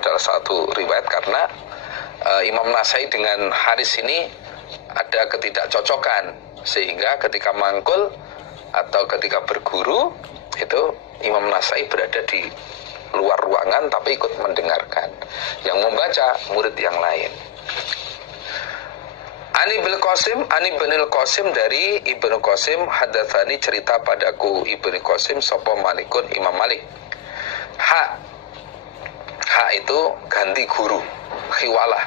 dalam satu riwayat karena Imam Nasai dengan Haris ini ada ketidakcocokan, sehingga ketika mangkul atau ketika berguru itu Imam Nasai berada di luar ruangan tapi ikut mendengarkan, yang membaca murid yang lain. Ani bin Qasim dari Ibnu Qasim, hadatsani cerita padaku Ibnu Qasim sapa Malikun Imam Malik. Ha itu ganti guru, khiwalah,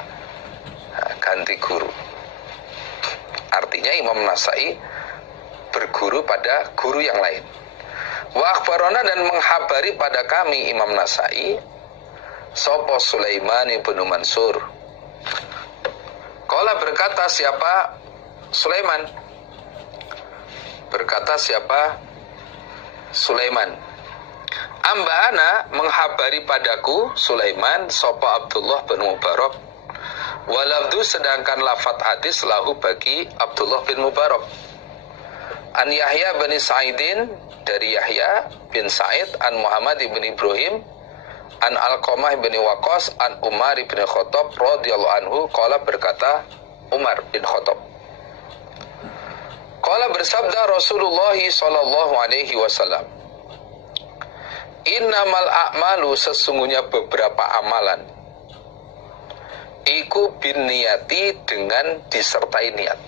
ganti guru. Artinya Imam Nasai berguru pada guru yang lain. Wa akhbarana, dan menghabari pada kami Imam Nasai sapa Sulaiman ibnu Mansur. Qala, berkata siapa Sulaiman? Berkata siapa Sulaiman? Amba'ana, menghabari padaku Sulaiman sapa Abdullah bin Mubarak. Walabdu, sedangkan lafat hadis lahu bagi Abdullah bin Mubarak. An Yahya bin Sa'idin, dari Yahya bin Sa'id, an Muhammad bin Ibrahim, an Alqamah bin Waqqas, an Umar bin Khattab radhiyallahu anhu, qala, berkata Umar bin Khattab. Qala, bersabda Rasulullah sallallahu alaihi wasallam, innamal a'malu, sesungguhnya beberapa amalan, iku bin niyati, dengan disertai niat.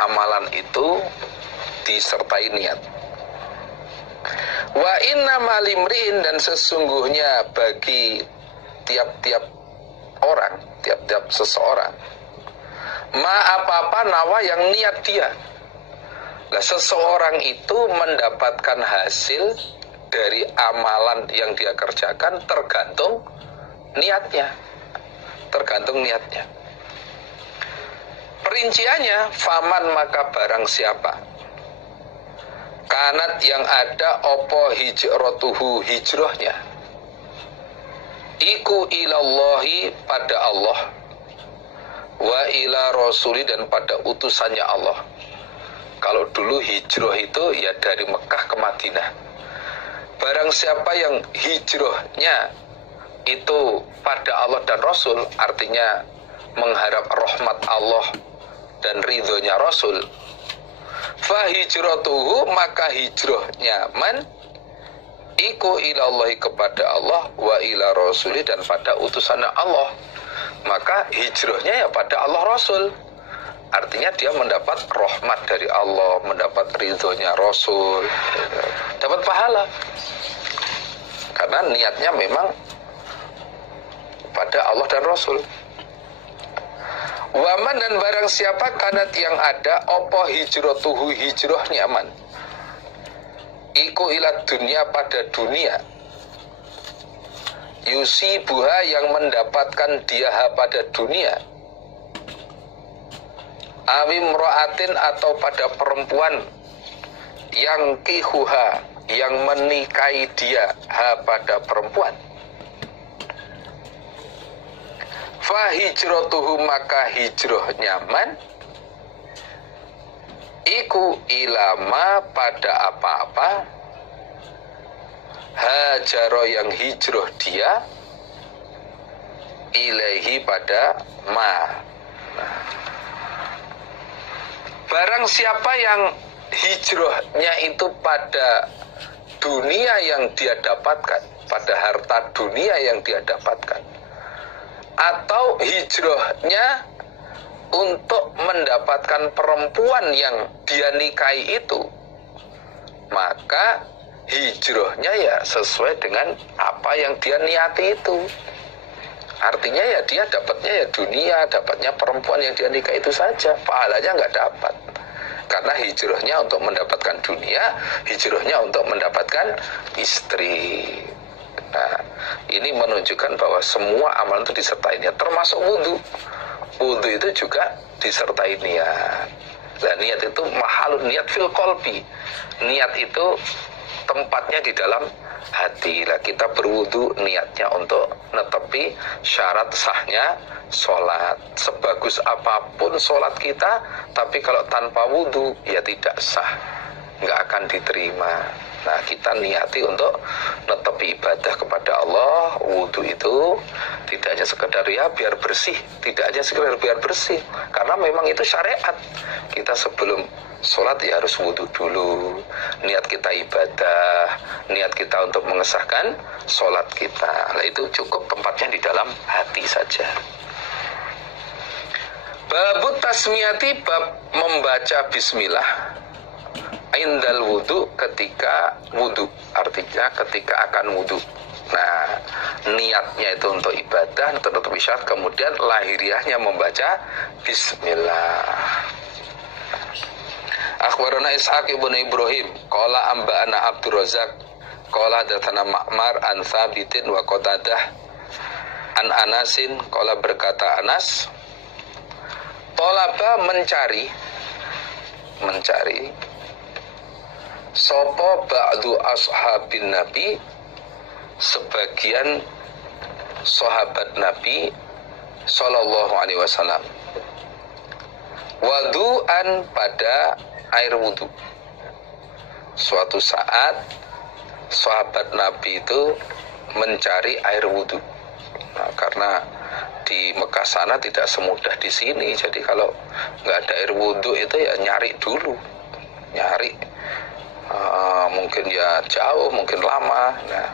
Amalan itu disertai niat. Wa inna malimri'in, dan sesungguhnya bagi tiap-tiap orang, tiap-tiap seseorang, ma apa-apa nawa yang niat dia. Nah, seseorang itu mendapatkan hasil dari amalan yang dia kerjakan tergantung niatnya. Tergantung niatnya. Perinciannya, faman, maka barang siapa, kanat, yang ada opo hijratuhu, hijrahnya, iku ilallahi, pada Allah, wa ila rasuli, dan pada utusannya Allah. Kalau dulu hijrah itu ya dari Mekah ke Madinah. Barang siapa yang hijrahnya itu pada Allah dan Rasul, artinya mengharap rahmat Allah dan ridhonya Rasul, fa hijratuhu, maka hijrahnya man iku ilallahi, kepada Allah, wa ila rasuli, dan pada utusannya Allah. Maka hijrahnya ya pada Allah Rasul, artinya dia mendapat rahmat dari Allah, mendapat ridhonya Rasul, dapat pahala karena niatnya memang pada Allah dan Rasul. Waman, dan barang siapa kanat, yang ada opo hijratuhu, hijrahnya man, iku ila dunia, pada dunia, yusibuha, yang mendapatkan dia pada dunia, awim ro'atin, atau pada perempuan, yang kihuha, yang menikahi dia pada perempuan, fa hijratuhu, maka hijrahnya man iku ilama, pada apa-apa, hajaro, yang hijrah dia, ilaihi, pada ma. Barang siapa yang hijrahnya itu pada dunia yang dia dapatkan, pada harta dunia yang dia dapatkan, atau hijrahnya untuk mendapatkan perempuan yang dia nikahi itu, maka hijrahnya ya sesuai dengan apa yang dia niati itu. Artinya ya dia dapatnya ya dunia, dapatnya perempuan yang dia nikahi itu saja, pahalanya nggak dapat. Karena hijrahnya untuk mendapatkan dunia, hijrahnya untuk mendapatkan istri. Nah, ini menunjukkan bahwa semua amalan itu disertai niat, termasuk wudhu. Wudhu itu juga disertai niat. Nah, niat itu mahalun niat fil qalbi. Niat itu tempatnya di dalam hati. Lah, kita berwudhu niatnya untuk netepi syarat sahnya sholat. Sebagus apapun sholat kita, tapi kalau tanpa wudhu ya tidak sah, nggak akan diterima. Nah, kita niati untuk netepi ibadah kepada Allah. Wudhu itu tidak hanya sekedar ya biar bersih, tidak hanya sekedar biar bersih, karena memang itu syariat. Kita sebelum sholat ya harus wudhu dulu, niat kita ibadah, niat kita untuk mengesahkan sholat kita. Nah, itu cukup tempatnya di dalam hati saja. Babut tasmiyati, bab membaca bismillah indal wudhu, ketika wudhu, artinya ketika akan wudhu. Nah, niatnya itu untuk ibadah, untuk syarat, kemudian lahiriahnya membaca bismillah. Akhbarana Ishaq ibn Ibrahim qala amba'ana Abdur Razzaq qala hadatsana Ma'mar an Tsabitin wa Qatadah an Anasin qala, berkata Anas, tolaba mencari sopo ba'du ashabin Nabi, sebagian sahabat Nabi sallallahu alaihi wasallam, wudu'an, pada air wudu. Suatu saat sahabat Nabi itu mencari air wudu. Nah, karena di Mekah sana tidak semudah di sini, jadi kalau nggak ada air wudu itu ya nyari dulu, mungkin ya jauh, mungkin lama. Nah,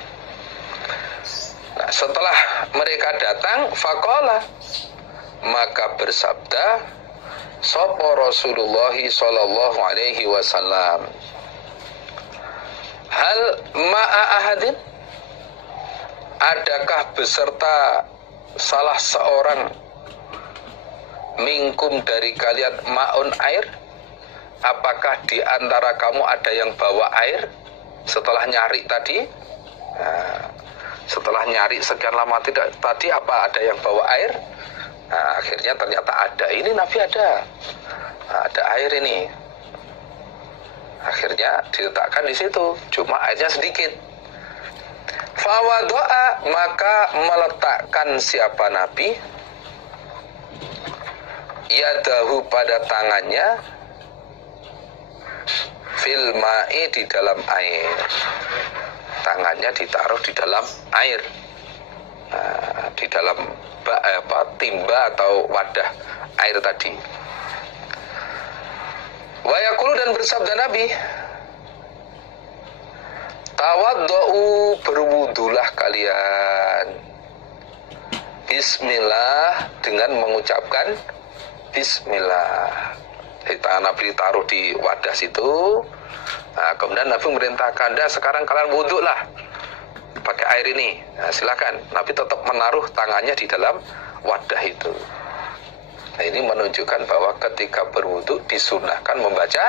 setelah mereka datang, faqala, maka bersabda sapa Rasulullah sallallahu alaihi wasallam, hal ma'a ahadin, adakah beserta salah seorang minkum dari kalian ma'un air, apakah di antara kamu ada yang bawa air? Setelah nyari tadi, setelah nyari sekian lama tidak tadi, apa ada yang bawa air? Nah, akhirnya ternyata ada. Ini Nabi ada air ini. Akhirnya diletakkan di situ, cuma airnya sedikit. Fawadoa, maka meletakkan siapa Nabi yadahu, pada tangannya, fil ma'i, di dalam air. Tangannya ditaruh di dalam air, di dalam timba atau wadah air tadi. Wa yaqulu, dan bersabda Nabi, tawaddu'u, berwudulah kalian, bismillah, dengan mengucapkan bismillah. Jadi tangan Nabi ditaruh di wadah situ. Nah, kemudian Nabi merintahkan, dah sekarang kalian wudhu lah pakai air ini. Nah, silakan. Nabi tetap menaruh tangannya di dalam wadah itu. Nah, ini menunjukkan bahwa ketika berwudhu disunahkan membaca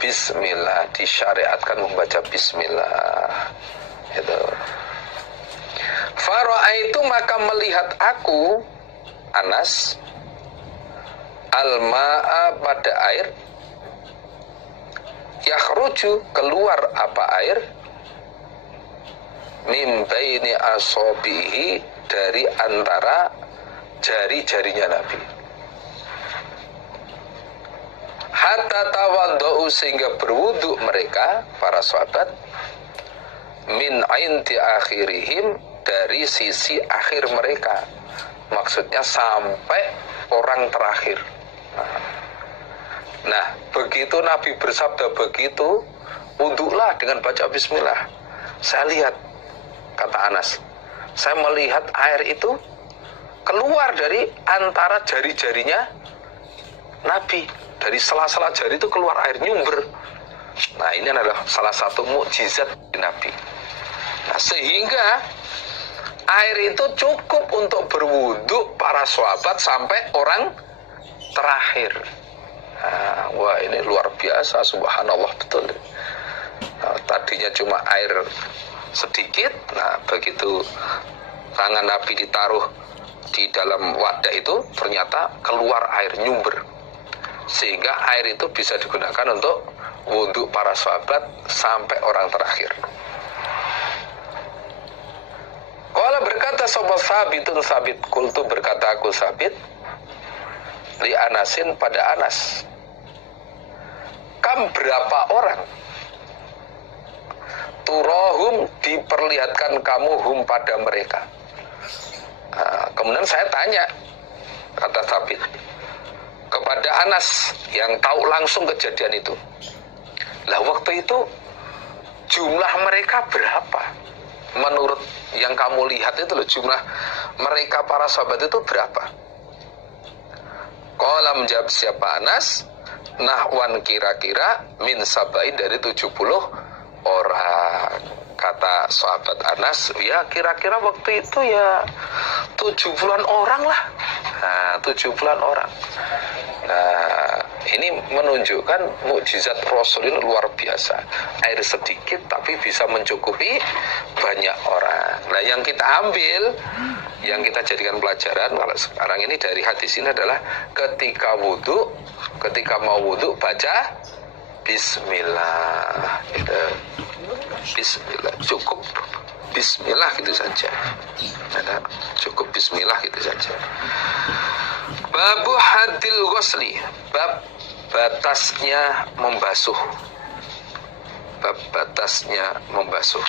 bismillah, disyariatkan membaca bismillah. Itu. Fara'aitu, maka melihat aku, Anas, al-ma'a, pada air, yakhruju, keluar apa air, min baini asabihi, dari antara jari-jarinya Nabi. Hatta tawaddu'u, sehingga berwudu mereka, para sahabat, min inti akhirihim, dari sisi akhir mereka. Maksudnya sampai orang terakhir. Nah, begitu Nabi bersabda begitu, wudulah dengan baca bismillah. Saya lihat, kata Anas, saya melihat air itu keluar dari antara jari-jarinya Nabi. Dari sela-sela jari itu keluar air, nyumber. Nah, ini adalah salah satu mukjizat Nabi. Nah, sehingga air itu cukup untuk berwudu para sahabat sampai orang terakhir. Nah, wah, ini luar biasa, subhanallah, betul. Nah, tadinya cuma air sedikit. Nah, begitu tangan Nabi ditaruh di dalam wadah itu, ternyata keluar air, nyumber. Sehingga air itu bisa digunakan untuk wudu para sahabat sampai orang terakhir. Qala, berkata sahabat Sabit, kultu, berkata aku Sabit, li Anasin, pada Anas, kam, berapa orang, turahum, diperlihatkan kamu hum pada mereka. Kemudian saya tanya, kata Thabit, kepada Anas yang tahu langsung kejadian itu. Lah waktu itu jumlah mereka berapa? Menurut yang kamu lihat itu loh, jumlah mereka para sahabat itu berapa? Qala, menjawab siapa Anas, nahwan, kira-kira min sabain, dari 70 orang. Kata sahabat Anas, ya kira-kira waktu itu ya 70-an orang lah. 70-an orang. Nah, ini menunjukkan mukjizat Rasul ini luar biasa. Air sedikit tapi bisa mencukupi banyak orang. Nah, yang kita ambil, yang kita jadikan pelajaran kalau sekarang ini dari hadis ini adalah ketika mau wudhu baca Bismillah, gitu. Bismillah, cukup Bismillah gitu saja. Cukup Bismillah gitu saja. Babu hadil ghusli, bab batasnya membasuh. Bab batasnya membasuh.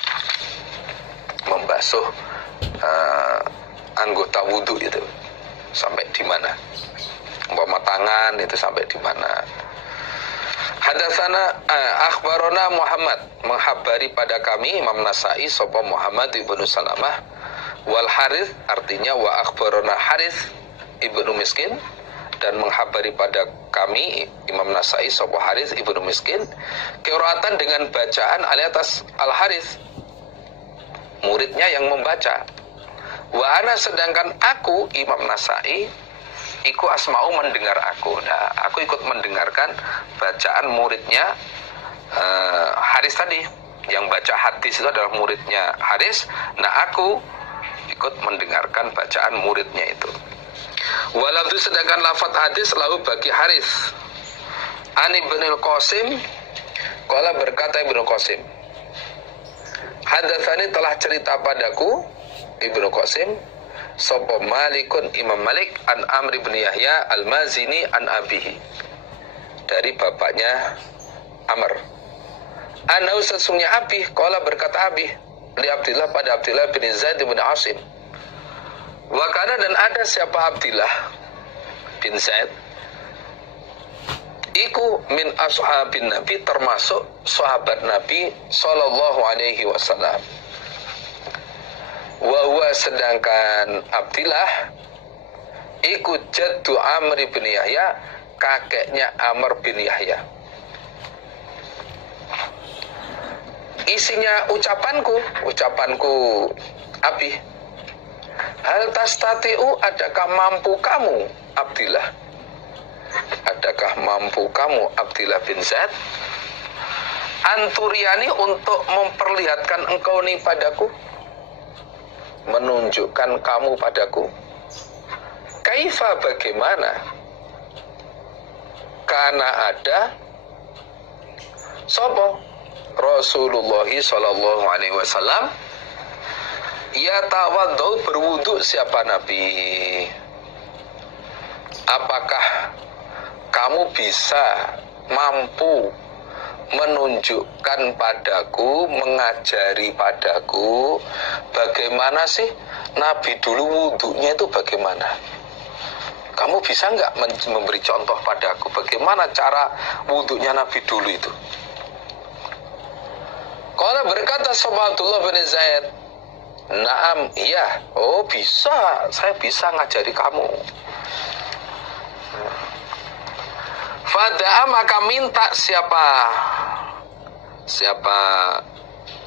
Membasuh anggota wudhu itu sampai di mana? Umpama tangan itu sampai di mana? Hadatsana akhbarona Muhammad, menghabari pada kami Imam Nasai sapa Muhammad ibnu Salamah, wal Harits, artinya wa akhbarona Harits ibnu Miskin, dan menghabari pada kami Imam Nasai sapa Harits ibnu Miskin, qiraatan dengan bacaan atas Al Harits, muridnya yang membaca. Wa ana, sedangkan aku Imam Nasai iku asma'u, mendengar aku. Nah, aku ikut mendengarkan bacaan muridnya Haris tadi. Yang baca hadis itu adalah muridnya Haris. Nah, aku ikut mendengarkan bacaan muridnya itu. Walafdu, sedangkan lafaz hadis lahu bagi Haris. An Ibnul Qasim, qala, berkata Ibnu Qasim, hadatsani, telah cerita padaku Ibnu Qasim sapa Malikun, Imam Malik, an Amr bin Yahya al-Mazini an abihi, dari bapaknya Amr. Anau, sesungguhnya Abi, qala, berkata Abi, li Abdillah, pada Abdillah bin Zaid bin Asim. Wa kana, dan ada siapa Abdillah bin Zaid, iku min ashabin Nabi, termasuk sahabat Nabi sallallahu alaihi wasallam. Wa huwa, sedangkan Abdillah iku jaddu Amr bin Yahya, kakeknya Amr bin Yahya. Isinya ucapanku Abi, hal tastati'u, adakah mampu kamu Abdillah, adakah mampu kamu Abdillah bin Zaid, anturiani, untuk memperlihatkan engkau nih padaku, menunjukkan kamu padaku, kaifa, bagaimana, karena ada sopo Rasulullah sallallahu alaihi wasallam, ya tawadhu, berwudu siapa Nabi, apakah kamu bisa mampu menunjukkan padaku, mengajari padaku bagaimana sih Nabi dulu wudunya itu bagaimana? Kamu bisa nggak memberi contoh padaku bagaimana cara wudunya Nabi dulu itu? Qala, berkata Abdullah bin Zaid, naam, iya, oh bisa, saya bisa ngajari kamu. Fada'a, maka minta siapa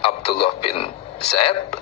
Abdullah bin Zaid,